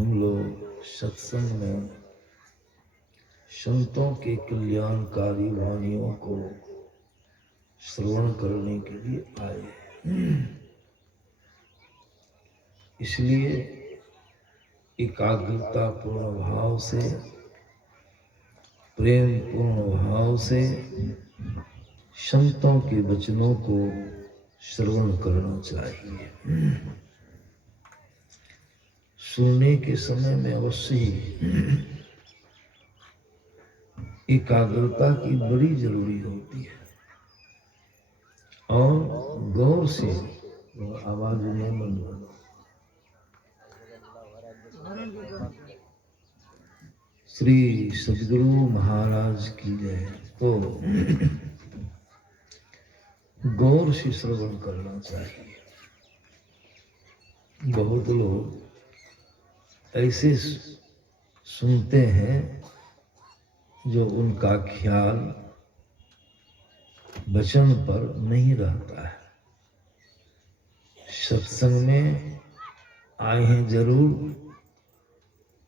हम लोग सत्संग में संतों के कल्याणकारी वाणियों को श्रवण करने के लिए आए। इसलिए एकाग्रता पूर्ण भाव से, प्रेम पूर्ण भाव से संतों के वचनों को श्रवण करना चाहिए। सुनने के समय में अवश्य ही एकाग्रता की बड़ी जरूरी होती है और गौर से आवाज में बंद करो। श्री सद्गुरु महाराज की जय। तो गौर से श्रवण करना चाहिए। बहुत लोग ऐसे सुनते हैं जो उनका ख्याल वचन पर नहीं रहता है। सत्संग में आए हैं जरूर,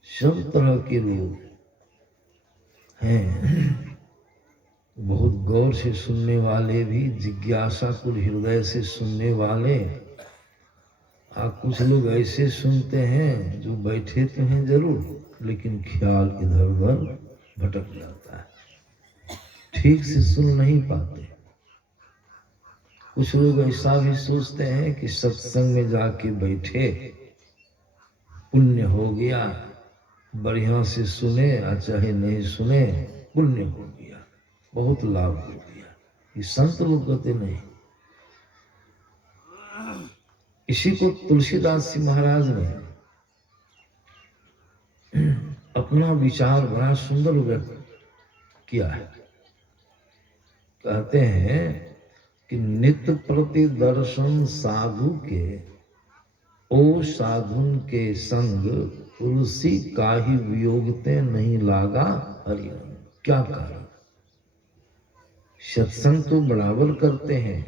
सब तरह के लोग हैं, बहुत गौर से सुनने वाले भी, जिज्ञासाकुल हृदय से सुनने वाले। कुछ लोग ऐसे सुनते हैं जो बैठे तो हैं जरूर, लेकिन ख्याल इधर उधर भटक जाता है, ठीक से सुन नहीं पाते। कुछ लोग ऐसा भी सोचते हैं कि सत्संग में जाके बैठे, पुण्य हो गया, बढ़िया से सुने चाहे नहीं सुने, पुण्य हो गया, बहुत लाभ हो गया। ये संत लोग कहते नहीं। इसी को तुलसीदास जी महाराज ने अपना विचार बड़ा सुंदर व्यक्त किया है। कहते हैं कि नित्य प्रति दर्शन साधु के, ओ साधुन के संग तुलसी काहि वियोगते नहीं लागा हरि। क्या कारण? सत्संग तो बराबर करते हैं,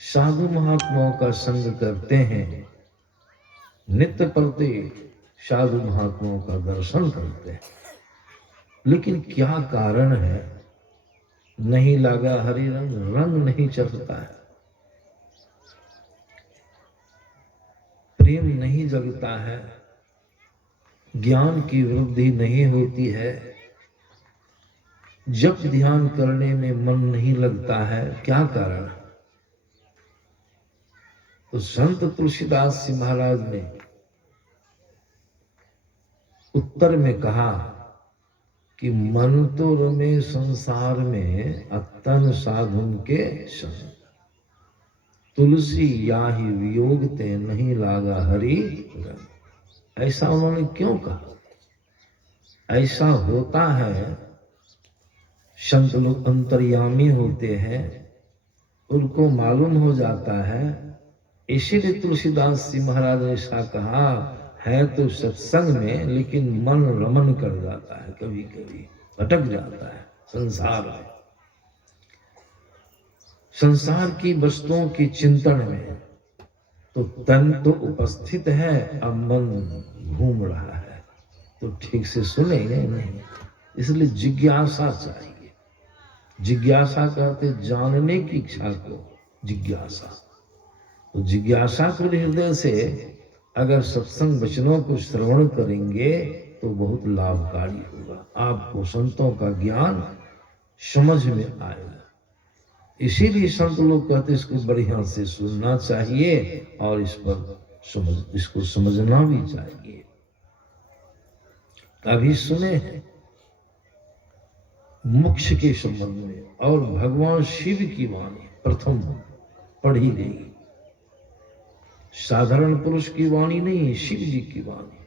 साधु महात्माओं का संग करते हैं, नित्य प्रति साधु महात्माओं का दर्शन करते हैं, लेकिन क्या कारण है? नहीं लगा हरि रंग, रंग नहीं चढ़ता है, प्रेम नहीं जगता है, ज्ञान की वृद्धि नहीं होती है, जप ध्यान करने में मन नहीं लगता है। क्या कारण? तो संत तुलसीदास जी महाराज ने उत्तर में कहा कि मन तो रमे संसार में अतन साधुन के संग, तुलसी याहि वियोगते नहीं लागा हरि रंग। ऐसा उन्होंने क्यों कहा? ऐसा होता है, संत लोग अंतर्यामी होते हैं, उनको मालूम हो जाता है। इसीलिए तुलसीदास जी महाराज ने ऐसा कहा है, तो सत्संग में लेकिन मन रमन कर जाता है, कभी कभी भटक जाता है संसार में, संसार की वस्तुओं की चिंतन में। तो तन तो उपस्थित है, अब मन घूम रहा है, तो ठीक से सुनेंगे नहीं। इसलिए जिज्ञासा चाहिए। जिज्ञासा कहते जानने की इच्छा को जिज्ञासा। तो जिज्ञासा को हृदय से अगर सत्संग वचनों को श्रवण करेंगे तो बहुत लाभकारी होगा, आपको संतों का ज्ञान समझ में आएगा। इसीलिए संत लोग कहते इसको बढ़िया से सुनना चाहिए और इसको समझना भी चाहिए। अभी सुने हैं मोक्ष के संबंध में, और भगवान शिव की वाणी प्रथम पढ़ी गई। साधारण पुरुष की वाणी नहीं, शिव जी की वाणी।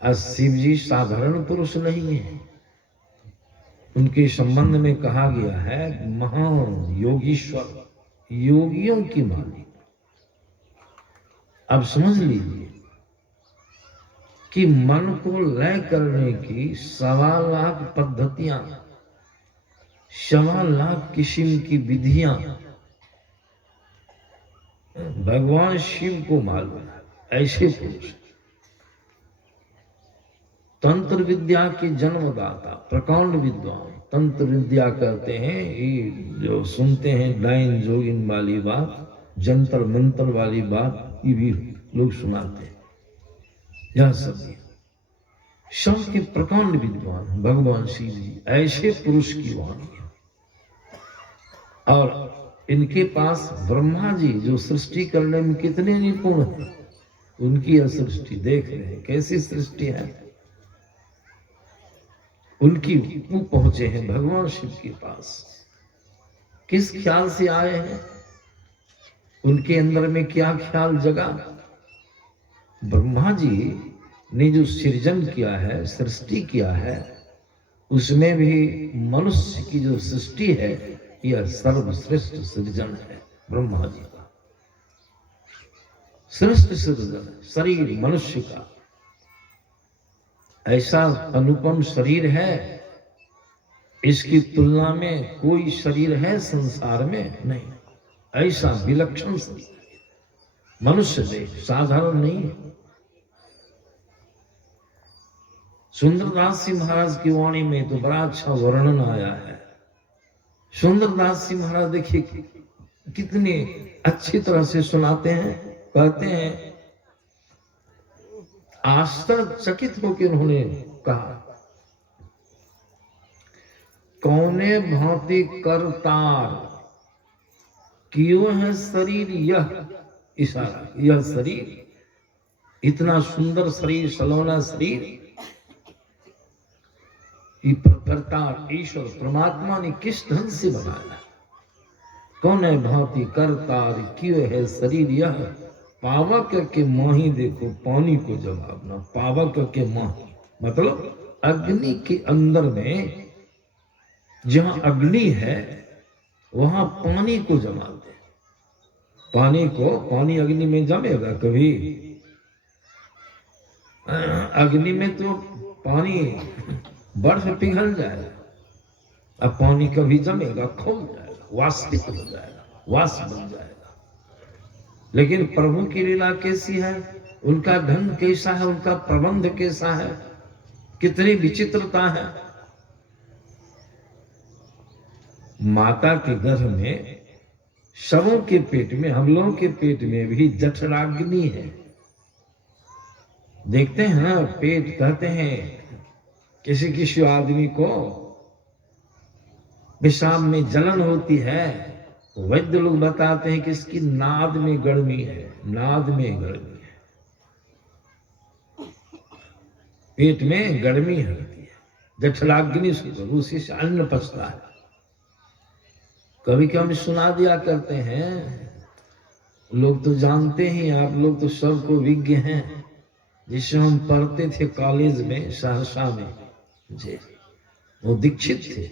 आज शिव जी साधारण पुरुष नहीं है, उनके संबंध में कहा गया है महान योगीश्वर, योगियों की वाणी। अब समझ लीजिए कि मन को लय करने की 1.25 लाख पद्धतियां, 1.25 लाख किस्म की विधियां भगवान शिव को मालूम है। ऐसे पुरुष तंत्र विद्या के जन्मदाता प्रकांड विद्वान, तंत्र विद्या कहते हैं ये जो सुनते हैं डाइन जोगिन वाली बात, जंतर मंत्र वाली बात, ये भी लोग सुनाते हैं। यह सब के प्रकांड विद्वान भगवान शिव जी, ऐसे पुरुष की वाणी। और इनके पास ब्रह्मा जी जो सृष्टि करने में कितने निपुण हैं, उनकी यह सृष्टि देख रहे हैं कैसी सृष्टि है। उनकी वो पहुंचे हैं भगवान शिव के पास, किस ख्याल से आए हैं, उनके अंदर में क्या ख्याल जगा। ब्रह्मा जी ने जो सृजन किया है, सृष्टि किया है, उसमें भी मनुष्य की जो सृष्टि है यह सर्वश्रेष्ठ सृजन है। ब्रह्मा जी का श्रेष्ठ सृजन, शरीर मनुष्य का ऐसा अनुपम शरीर है, इसकी तुलना में कोई शरीर है संसार में नहीं। ऐसा विलक्षण शरीर मनुष्य देह साधारण नहीं है। सुंदरदास जी महाराज की वाणी में तो बड़ा अच्छा वर्णन आया है। सुंदरदास जी महाराज देखिए कितने अच्छी तरह से सुनाते हैं। कहते हैं, आश्चर्यचकित होकर उन्होंने कहा, कौने भांति करतार कियो है शरीर यह, इशारा, यह शरीर इतना सुंदर शरीर, सलोना शरीर, करतार ईश्वर परमात्मा ने किस ढंग से बनाया। कौन है भांति करतार क्यों है शरीर यह, पावक के माही देखो पानी को जवाबना। पावक के माही मतलब अग्नि के अंदर में जहां अग्नि है वहां पानी को जमा दे। पानी अग्नि में जमेगा कभी? अग्नि में तो पानी बर्फ पिघल जाएगा, अब पानी कभी जमेगा, खोल जाएगा, वाष्पित हो जाएगा, वाष्प बन जाएगा। लेकिन प्रभु की लीला कैसी है, उनका ढंग कैसा है, उनका प्रबंध कैसा है, कितनी विचित्रता है। माता के गर्भ में, शवों के पेट में, हम लोगों के पेट में भी जठराग्नि है। देखते हैं ना, पेट कहते हैं किसी किसी आदमी को पेशाब में जलन होती है, वैद्य लोग बताते हैं कि इसकी नाद में गर्मी है, नाद में गर्मी है, पेट में गर्मी होती है, जठराग्नि से उसी से अन्न पचता है। कभी कभी सुना दिया करते हैं, लोग तो जानते ही, आप लोग तो सबको विज्ञ हैं। जिसे हम पढ़ते थे कॉलेज में सहरसा में, जी वो दीक्षित थे,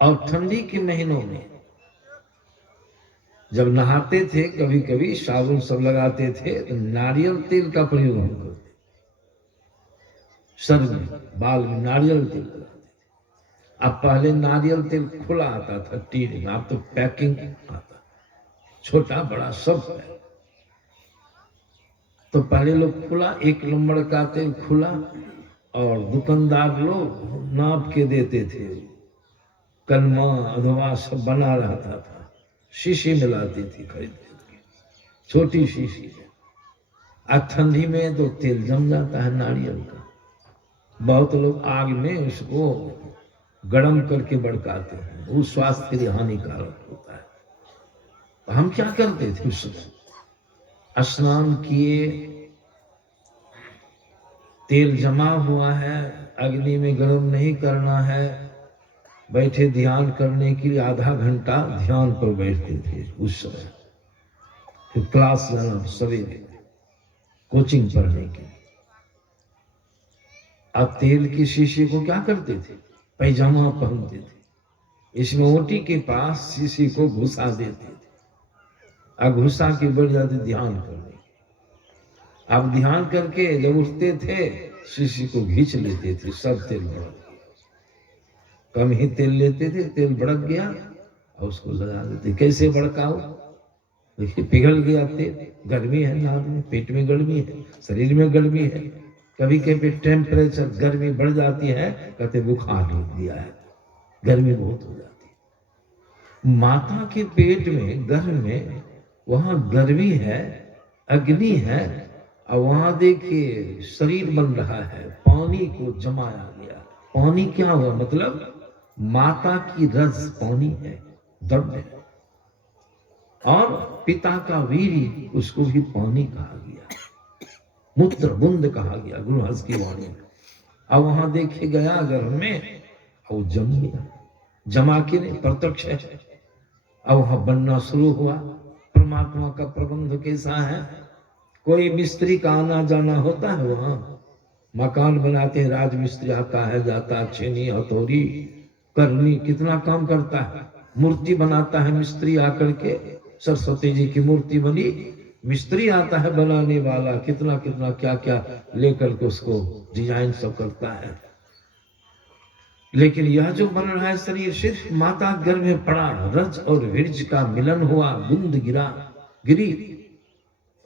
और ठंडी के महीनों में जब नहाते थे, कभी कभी साबुन सब लगाते थे, तो नारियल तेल का प्रयोग हम करते, सर में बाल में नारियल तेल लगाते थे। अब पहले नारियल तेल खुला आता था टीन में, अब तो पैकिंग आता, छोटा बड़ा सब है। तो पहले लोग खुला, 1 नंबर का तेल खुला, और दुकानदार लोग नाप के देते थे, कलमा अधवा सब बना रहता था, शीशी में लाती थी खरीद के, छोटी शीशी में। आज ठंडी में तो तेल जम जाता है नारियल का, बहुत लोग आग में उसको गरम करके बड़काते हैं, वो स्वास्थ्य के लिए हानिकारक होता है। तो हम क्या करते थे उस समय, स्नान किए, तेल जमा हुआ है, अग्नि में गर्म नहीं करना है, बैठे ध्यान करने के लिए आधा घंटा ध्यान पर बैठते थे उस समय। फिर क्लास जाना सवेरे, कोचिंग पढ़ने के लिए। अब तेल की शीशी को क्या करते थे, पैजामा पहनते थे, इसमें ओटी के पास शीशी को घुसा देते थे, अब घुसा के बैठ जाते ध्यान करने। अब ध्यान करके जब उठते थे, शीशी को खींच लेते थे, सब तेल बढ़ गया। कम ही तेल लेते थे, तेल बढ़ गया और उसको लगा देते। कैसे भड़काओ, देखिए पिघल गया तेल, गर्मी है नाक में, पेट में गर्मी है, शरीर में गर्मी है, कभी कभी टेम्परेचर गर्मी बढ़ जाती है, कहते बुखार लग गया है, गर्मी बहुत हो जाती है। माता के पेट में गर्भ में वहां गर्मी है, अग्नि है, और वहां देखिए शरीर बन रहा है, पानी को जमाया गया। पानी क्या हुआ, मतलब माता की रज पानी है, द्रव्य है, और पिता का वीर उसको भी पानी कहा गया, मूत्र बुंद कहा गया गुरुहस की वाणी में। अब वहां देखे गया गर्भ में और जम गया, जमा के नहीं, प्रत्यक्ष है। अब वहां बनना शुरू हुआ। परमात्मा का प्रबंध कैसा है, कोई मिस्त्री का आना जाना होता है, वहां मकान बनाते हैं, राज मिस्त्री आता है जाता, छेनी हथौड़ी करनी कितना काम करता है। मूर्ति बनाता है मिस्त्री आकर के, सरस्वती जी की मूर्ति बनी, मिस्त्री आता है बनाने वाला, कितना कितना क्या क्या लेकर के उसको डिजाइन सब करता है। लेकिन यह जो बन रहा है शरीर सिर्फ माता गर्भ में पड़ा, रज और वीर्ज का मिलन हुआ, बूंद गिरी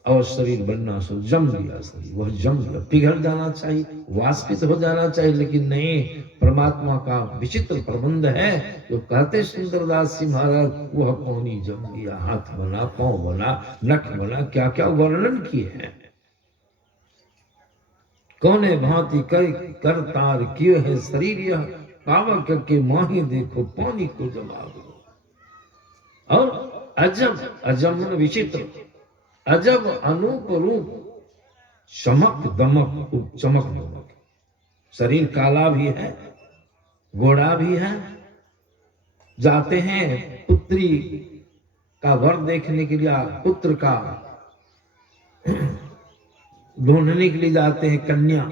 और शरीर बनना शुरू, जम गया शरीर, वह जम गया, पिघल जाना चाहिए, वाष्पित हो जाना चाहिए, लेकिन नहीं। परमात्मा का विचित्र प्रबंध है। जो कहते सुंदरदास जी महाराज, वह पानी जम गया, हाथ बना, पांव बना, नख बना, क्या क्या वर्णन किए हैं। कौने भांति कर तार किए है शरीर, यह पावक के माही देखो पानी को जमा दो। और अजब अजब विचित्र, अजब अनूप रूप, चमक दमक उप चमक दमक। शरीर काला भी है, गोरा भी है। जाते हैं पुत्री का वर देखने के लिए, पुत्र का ढूंढने के लिए जाते हैं, कन्या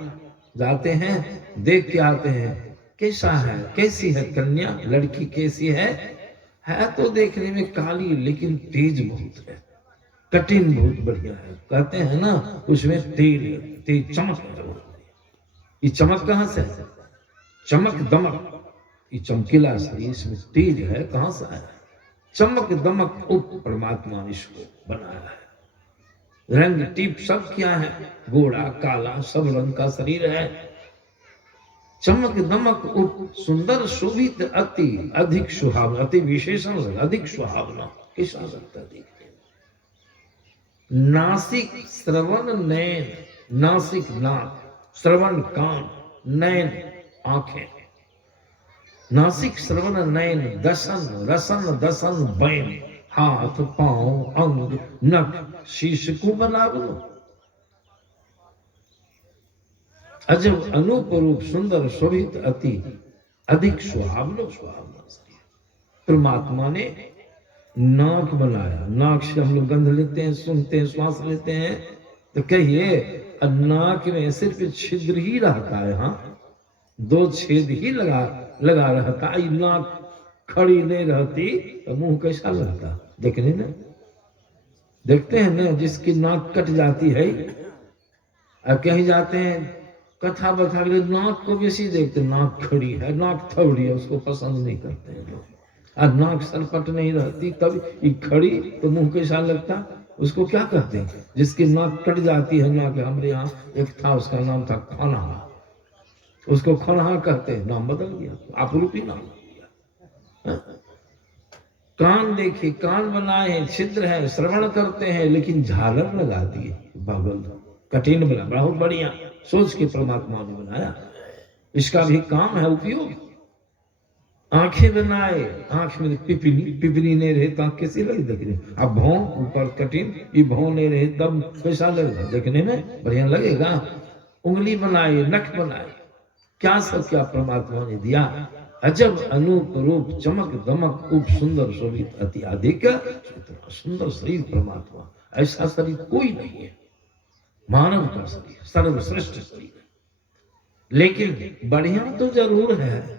जाते हैं, देख के आते हैं कैसा है, कैसी है कन्या, लड़की कैसी है तो देखने में काली, लेकिन तेज बहुत है, कठिन बहुत बढ़िया है। कहते हैं ना उसमें तेज चमक है। ये चमक कहां से है, चमक दमक, ये चमकीला शरीर इसमें तेज है, कहां से है, चमक दमक उप परमात्मा ने इसको बनाया है। रंग टीप सब क्या है, गोरा काला सब रंग का शरीर है। चमक दमक उप सुंदर शोभित अति अधिक सुहावना, अति विशेषण अधिक सुहावना, कैसा लगता है। नासिक श्रवण नैन, नासिक नाक, श्रवण कान, नैन आंखें, नासिक श्रवण नैन, दसन रसन दसन बैन, हाथ पांव अंग नख शीश को बना लो। अजब अनूप रूप सुंदर शोभित अति अधिक सुहावना सुहावना। परमात्मा ने नाक बनाया, नाक से हम लोग गंध लेते हैं, सुनते हैं, श्वास लेते हैं, तो कहिए नाक में सिर्फ छिद्र ही रहता है, हाँ 2 छेद ही लगा रहता है। नाक खड़ी नहीं रहती तो मुंह कैसा लगता, देखने ना, देखते हैं ना, जिसकी नाक कट जाती है, कहीं जाते हैं कथा बथा के नाक को बेसी देखते, नाक खड़ी है, नाक थोड़ी है, उसको पसंद नहीं करते हैं लोग। और नाक सरपट नहीं रहती तब ये खड़ी, तो मुंह कैसा लगता, उसको क्या कहते हैं, जिसकी नाक कट जाती है। नाक हमारे यहाँ एक था, उसका नाम था खनहा, उसको खनहा कहते हैं, नाम बदल गया, आपरूपी नाम दिया। कान देखिए, कान बनाए हैं, छिद्र है, श्रवण करते हैं, लेकिन झालर लगा दिए, बागल कठिन बना, बहुत बढ़िया सोच के परमात्मा ने बनाया, इसका भी काम है उपयोग। आंखें बनाए, आंख में पिपली नहीं रहे तो आंख कैसी लगे देखने, अब भौं ऊपर कठिन, ये भौं नहीं रहे तब कैसा लगेगा, देखने में बढ़िया लगेगा। उंगली बनाए, नख बनाए, क्या सब क्या परमात्मा ने दिया। अजब अनूप रूप चमक दमक उप सुंदर शोभित अति अधिक, सुंदर शरीर परमात्मा, ऐसा शरीर कोई नहीं है, मानव का शरीर सर्वश्रेष्ठ शरीर। लेकिन बढ़िया तो जरूर है,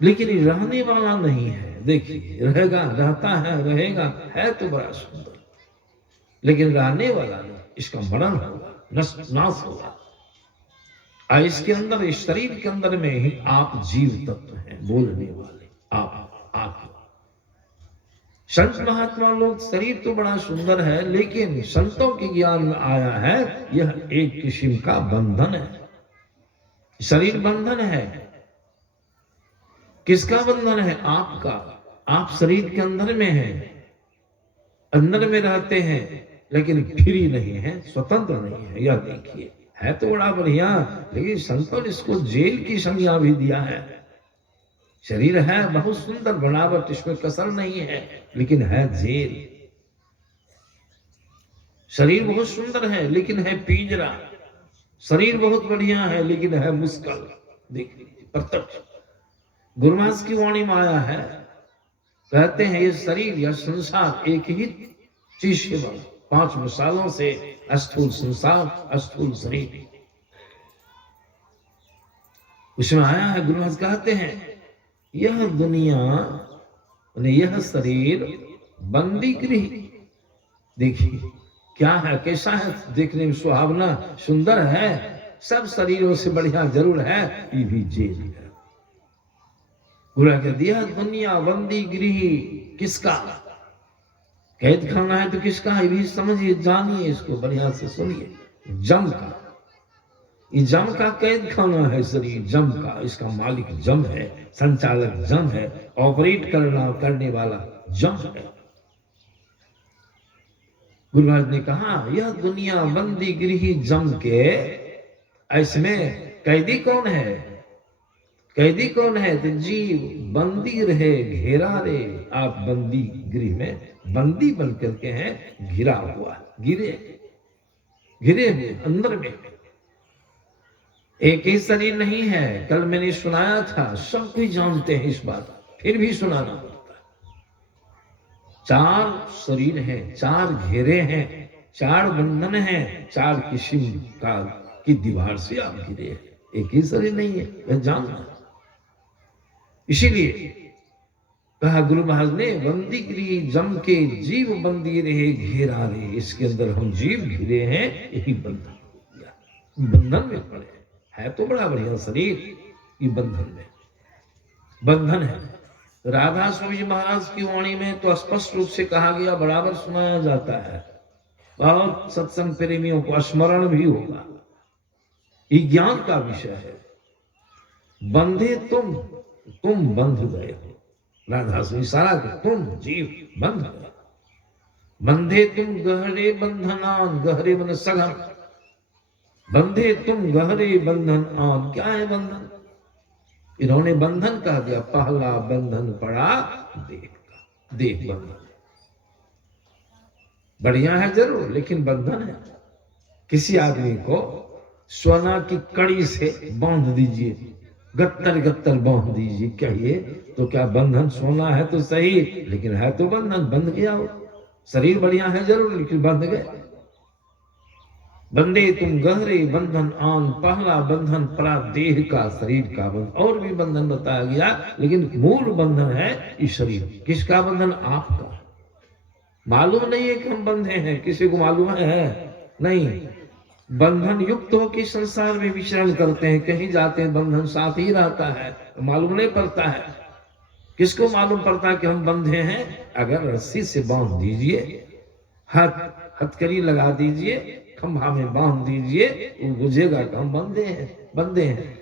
लेकिन रहने वाला नहीं है। देखिए रहेगा, रहता है, रहेगा, है तो बड़ा सुंदर, लेकिन रहने वाला नहीं, इसका मरण होगा, नाश होगा। इसके अंदर, इस शरीर के अंदर में ही आप जीव तत्व हैं, बोलने वाले आप संत महात्मा लोग शरीर तो बड़ा सुंदर है, लेकिन संतों के ज्ञान में आया है यह एक किस्म का बंधन है। शरीर बंधन है। किसका बंधन है? आपका। आप शरीर के अंदर में हैं, अंदर में रहते हैं, लेकिन फ्री नहीं है, स्वतंत्र नहीं है। यह देखिए, है तो बड़ा बढ़िया, लेकिन संतों ने इसको जेल की संज्ञा भी दिया है। शरीर है बहुत सुंदर बनावट, इसमें कसर नहीं है, लेकिन है जेल। शरीर बहुत सुंदर है लेकिन है पिंजरा। शरीर बहुत बढ़िया है लेकिन है मुश्किल। देख लीजिए, प्रत्यक्ष गुरु महाराज की वाणी में आया है। कहते हैं ये शरीर या संसार एक ही चीज से बना, 5 मिसालों से, स्थूल संसार, स्थूल शरीर। उसमें आया है, गुरु महाराज कहते हैं यह दुनिया, यह शरीर बंदी गृह। देखिए क्या है, कैसा है, देखने में सुहावना सुंदर है, सब शरीरों से बढ़िया जरूर है, ये भी जेल है। गुरु कह दिया दुनिया बंदी गृह किसका? कैद खाना है तो किसका? ये भी समझिए, जानिए, इसको बढ़िया से सुनिए। जम का, ये जम का कैद खाना है शरीर, जम का। इसका मालिक जम है, संचालक जम है, ऑपरेट करने वाला जम है। गुरु महाराज ने कहा यह दुनिया बंदी गृह जम के, इसमें कैदी कौन है? कैदी कौन है? तो जीव बंदी रहे घेरा रे। आप बंदी गृह में बंदी बन करके हैं, घिरा हुआ, गिरे घिरे हुए अंदर में। एक ही शरीर नहीं है, कल मैंने सुनाया था, सब कोई जानते हैं इस बात, फिर भी सुनाना पड़ता है। 4 शरीर हैं, 4 घेरे हैं, 4 बंधन हैं, 4 किस्म का की दीवार से आप घिरे हैं। एक ही शरीर नहीं है, यह जानना। इसीलिए कहा गुरु महाराज ने बंदी गृह जम के जीव बंदी रहे घेरा रे। इसके अंदर हम जीव घिरे हैं, यही बंधन हो गया, बंधन में पड़े है। तो बड़ा बढ़िया शरीर, ये बंधन में बंधन है। राधा स्वामी जी महाराज की वाणी में तो स्पष्ट रूप से कहा गया, बराबर सुनाया जाता है, बहुत सत्संग प्रेमियों को स्मरण भी होगा। ये ज्ञान का विषय है। बंधे तुम बंध गए हो। राधा स्वामी सारा के तुम जीव बंध गए। बंधे तुम गहरे बंधनान, गहरे बन सघन, बंधे तुम गहरे बंधन आन। क्या है बंधन? इन्होंने बंधन कह दिया। पहला बंधन पड़ा देह का, देह बंधन। बढ़िया है जरूर, लेकिन बंधन है। किसी आदमी को सोना की कड़ी से बांध दीजिए, गत्तर गत्तर बांध दीजिए, कहिए तो क्या बंधन? सोना है तो सही, लेकिन है तो बंधन, बंध गया हो। शरीर बढ़िया है जरूर, लेकिन बंध गए। बंधे तुम गहरे बंधन आन, पहला बंधन पड़ा देह का, शरीर का बंधन। और भी बंधन बताया गया, लेकिन मूल बंधन है इस शरीर। किसका बंधन? आपका। मालूम नहीं है कि हम बंधे हैं, किसी को मालूम है? नहीं। बंधन युक्त हो कि संसार में विचरण करते हैं, कहीं जाते हैं, बंधन साथ ही रहता है, मालूम नहीं पड़ता है। किसको मालूम पड़ता है कि हम बंधे हैं? अगर रस्सी से बांध दीजिए, हथकड़ी लगा दीजिए, खंभा में बांध दीजिए, वो बुझेगा कि हम बंधे हैं।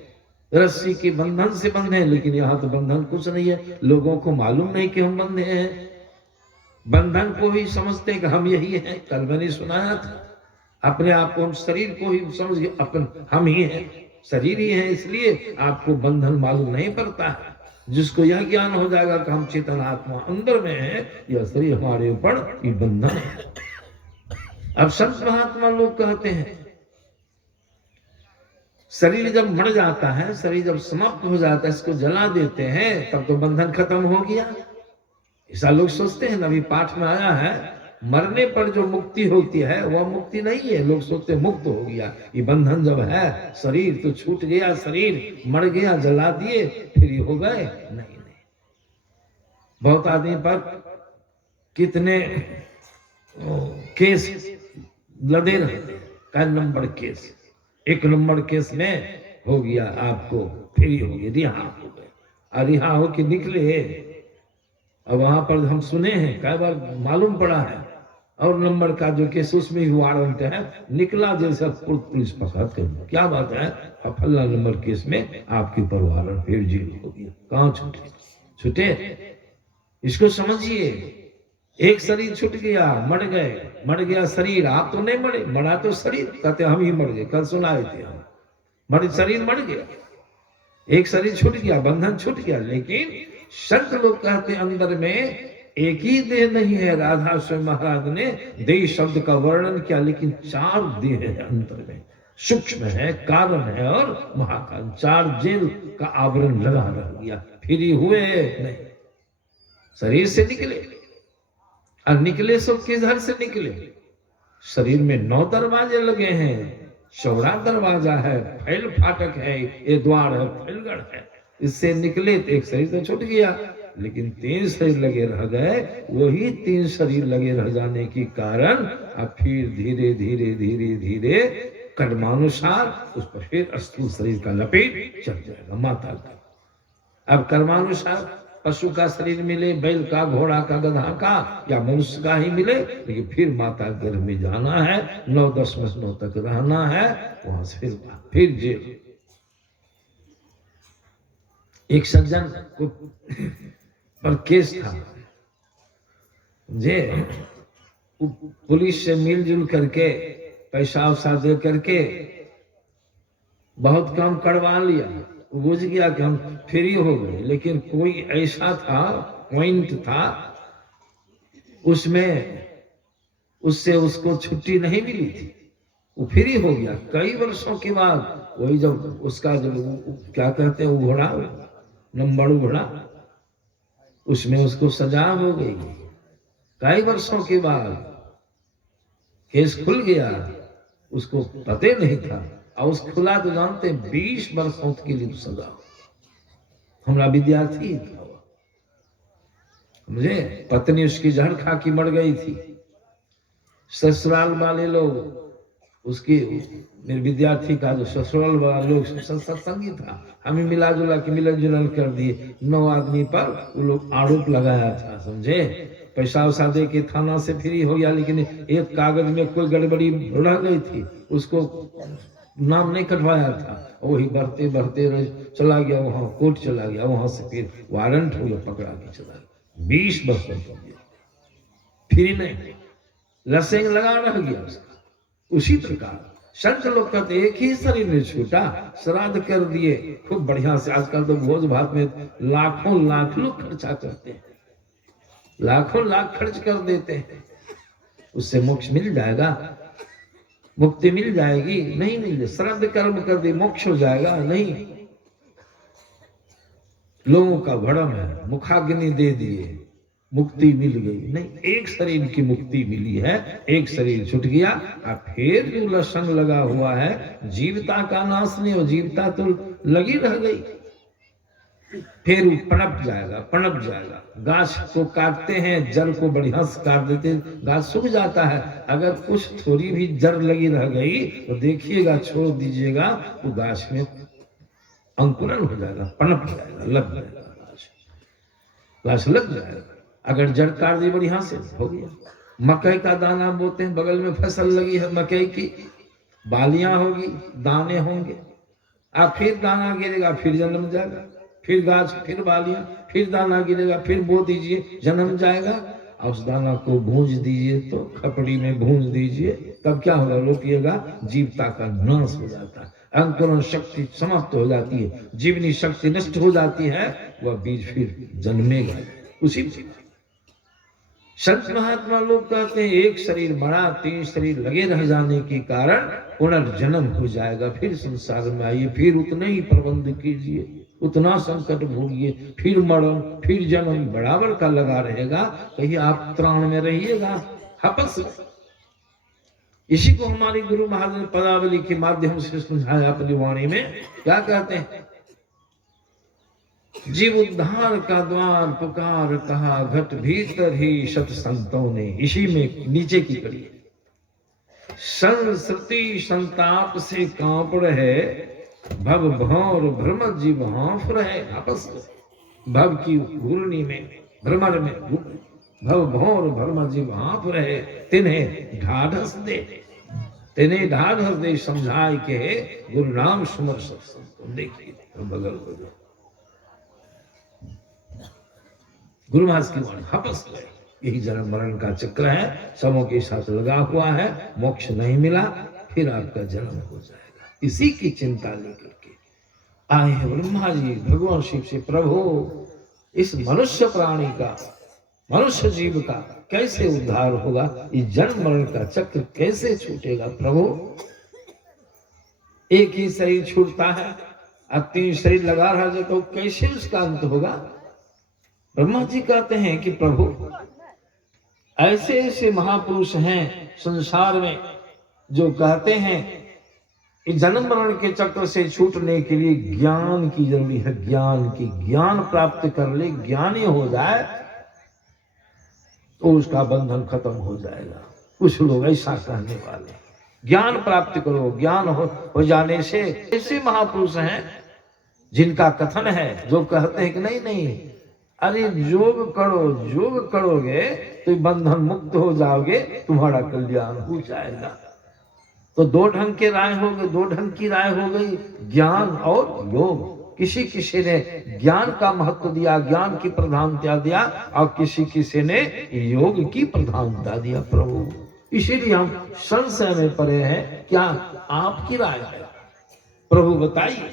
रस्सी के बंधन से बंधे हैं, लेकिन यहाँ तो बंधन कुछ नहीं है। लोगों को मालूम नहीं कि हम बंधे हैं, बंधन को ही समझते हैं कि हम यही हैं। कल मैंने सुनाया था, अपने आप को, हम शरीर को ही समझ गए अपन हम ही हैं, शरीर ही है, इसलिए आपको बंधन मालूम नहीं पड़ता है। जिसको यह ज्ञान हो जाएगा कि हम चेतन आत्मा अंदर में है, यह शरीर हमारे ऊपर ये बंधन है। अब संत महात्मा लोग कहते हैं शरीर जब मर जाता है, शरीर जब समाप्त हो जाता है, इसको जला देते हैं, तब तो बंधन खत्म हो गया। ऐसा लोग सोचते हैं। अभी पाठ में आया है, मरने पर जो मुक्ति होती है वह मुक्ति नहीं है। लोग सोचते मुक्त हो गया। ये बंधन जब है, शरीर तो छूट गया, शरीर मर गया, जला दिए, फिर हो गए। नहीं। बहुत आदमी पर कितने केस लदे रहते हैं, का नंबर केस। 1 नंबर केस में हो गया, आपको फ्री हो गया, रिहा हो गए। और रिहा हो के निकले और वहां पर हम सुने हैं, कई बार मालूम पड़ा है, और नंबर का जो केस उसमें वारंट है निकला, जैसे पुलिस पकड़ कर क्या बात है, फल्ला नंबर केस में आपके ऊपर वारंट, फिर जेल हो गया। कहाँ छूटे? छूटे? इसको समझिए, एक शरीर छूट गया, मर गए, मर गया शरीर, आप तो नहीं मरे, मरा तो शरीर, कहते हम ही मर गए, कल सुनाए थे हम, मर शरीर मर गया, एक शरीर छूट गया, बंधन छूट गया। लेकिन संत लोग कहते अंदर में एक ही देह नहीं है। राधा स्वयं महाराज ने देह शब्द का वर्णन किया, लेकिन 4 देह है अंदर में, सूक्ष्म है, कारण है और महाकाल, 4 जेल का आवरण लगा रह गया, फिर हुए नहीं, शरीर से निकले, और निकले सो किस घर से निकले? शरीर में 9 दरवाजे लगे हैं, चौड़ा दरवाजा है, फैल फाटक है, ये द्वार है, फैलगढ़ है, इससे निकले तो एक शरीर तो छूट गया, लेकिन 3 शरीर लगे रह गए। वही 3 शरीर लगे रह जाने के कारण अब फिर धीरे धीरे धीरे धीरे कर्मानुसार उस पर फिर स्थूल शरीर का लपेट चल जाएगा माता का। अब कर्मानुसार पशु का शरीर मिले, बैल का, घोड़ा का, गधा का या मनुष्य का ही मिले, लेकिन फिर माता गर्भ में जाना है, 9-10 महीनों तक रहना है, वहां से फिर जेल। एक सज्जन को पर केस था, जे पुलिस से मिलजुल करके पैसा वैसा दे करके बहुत काम करवा लिया, बुझ गया कि हम फ्री हो गए, लेकिन कोई ऐसा था, पॉइंट था उसमें, उससे उसको छुट्टी नहीं मिली थी, वो फ्री हो गया कई वर्षों के बाद। वही जब उसका जो क्या कहते हैं वो घोड़ा, नंबर घोड़ा, उसमें उसको सजा हो गई कई वर्षों के बाद, केस खुल गया, उसको पता नहीं था, और उस खुला तो जानते 20 वर्षों के लिए सजा। हमारा विद्यार्थी था, मुझे पत्नी उसकी जहर खा के मर गई थी, ससुराल वाले लोग उसकी, मेरे विद्यार्थी का जो ससुराल वाला लोग सत्संगी था, हमें मिला जुला के मिलन जुलन कर दिए। 9 आदमी पर वो लोग आरोप लगाया था, समझे, पैसा वैसा दे के थाना से फ्री हो गया, लेकिन एक कागज में कोई गड़बड़ी रह गई थी, उसको नाम नहीं कटवाया था, वही बढ़ते बढ़ते चला गया, वहां कोर्ट चला गया, वहां से फिर वारंट हो गया, पकड़ा के चला गया, 20 वर्ष फिर नहीं, लसेंग लगा रह गया उसका। उसी प्रकार संत लोग कहते एक ही शरीर ने छूटा, श्राद्ध कर दिए खूब बढ़िया से। आजकल तो भोज भात में लाखों लाख लोग खर्चा करते हैं, लाखों लाख खर्च कर देते हैं, उससे मोक्ष मिल जाएगा, मुक्ति मिल जाएगी? नहीं मिल, श्राद्ध कर्म कर दे मोक्ष हो जाएगा? नहीं। लोगों का भ्रम है, मुखाग्नि दे दिए मुक्ति मिल गई, नहीं, एक शरीर की मुक्ति मिली है, एक शरीर छूट गया, और फिर जो लक्षण लगा हुआ है जीवता का नाश नहीं हो, जीवता तो लगी रह गई, फिर वो पनप जाएगा, पनप जाएगा। गाछ को काटते हैं, जड़ को बढ़िया से काट देते हैं, गाछ सूख जाता है, अगर कुछ थोड़ी भी जड़ लगी रह गई तो देखिएगा, छोड़ दीजिएगा, वो गाछ में अंकुरन हो जाएगा, पनप जाएगा, लग जाएगा, गाछ लग जाएगा। अगर जड़ काट दी बढ़िया से, हो गया। मकई का दाना बोते हैं, बगल में फसल लगी है मकई की, बालियां होगी, दाने होंगे, अब फिर दाना गिरेगा, फिर जन्म जाएगा, फिर गाछ, फिर बालियां, फिर दाना गिरेगा, फिर बो दीजिए, जन्म जाएगा, और उस दाना को भूंज दीजिए, तो खपड़ी में भूंज दीजिए, तब क्या होगा, रोकिएगा, जीवता का नाश हो जाता है, अंकुरण शक्ति समाप्त हो जाती है, जीवनी शक्ति नष्ट हो जाती है, वह बीज फिर जन्मेगा। उसी संत महात्मा लोग कहते हैं एक शरीर बड़ा, 3 शरीर लगे रह जाने के कारण पुनर्जन्म हो जाएगा, फिर संसार में आइए, फिर उतना ही प्रबंध कीजिए, उतना संकट भोगिए, फिर मरण, फिर जन्म बराबर का लगा रहेगा, कहीं आप त्राण में रहिएगा, हपस। इसी को हमारे गुरु महाराज ने पदावली के माध्यम से समझाया अपनी वाणी में, क्या कहते हैं, जीव उद्धार का द्वार पुकार कहा, घट भीतर ही शत संतों ने। इसी में नीचे की कड़ी, संस्कृति संताप से कांप रहे, भव भौर भ्रम जीव हाँफ रहे, आपस भव की घूर्णी में भ्रमर में भव भौर भ्रमर जीव हाँफ रहे, तिन्हें ढाढ़स दे समझाए के गुरु नाम सुमर सत्संग। देखिए बगल बगल गुरु महाराज की वाणी हपस गए। यही जन्म मरण का चक्र है, सबों के साथ लगा हुआ है, मोक्ष नहीं मिला फिर आपका जन्म हो जाएगा। इसी की चिंता लेकर के आए हैं ब्रह्मा जी भगवान शिव से, प्रभु इस मनुष्य प्राणी का, मनुष्य जीव का कैसे उद्धार होगा, इस जन्म मरण का चक्र कैसे छूटेगा प्रभु। एक ही शरीर छूटता है, अब 3 शरीर लगा रहा है तो कैसे उसका अंत होगा। ब्रह्मा जी कहते हैं कि प्रभु ऐसे ऐसे महापुरुष हैं संसार में जो कहते हैं इस जन्म मरण के चक्र से छूटने के लिए ज्ञान की जरूरी है, ज्ञान प्राप्त कर ले, ज्ञानी हो जाए तो उसका बंधन खत्म हो जाएगा। कुछ लोग ऐसा कहने वाले, ज्ञान प्राप्त करो, ज्ञान हो जाने से ऐसे महापुरुष हैं जिनका कथन है, जो कहते हैं कि नहीं अरे योग करोगे तो बंधन मुक्त हो जाओगे, तुम्हारा कल्याण हो जाएगा। तो 2 ढंग के राय हो गए, 2 ढंग की राय हो गई, ज्ञान और योग। किसी ने ज्ञान का महत्व दिया, ज्ञान की प्रधानता दिया, और किसी ने योग की प्रधानता दिया प्रभु। इसीलिए हम संशय में पड़े हैं, क्या आपकी राय है प्रभु बताइए।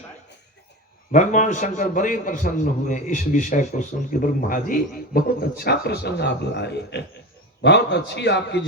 भगवान शंकर बड़े प्रसन्न हुए इस विषय को सुन के। ब्रह्मा जी बहुत अच्छा प्रसंग आप लाए हैं, बहुत अच्छी आपकी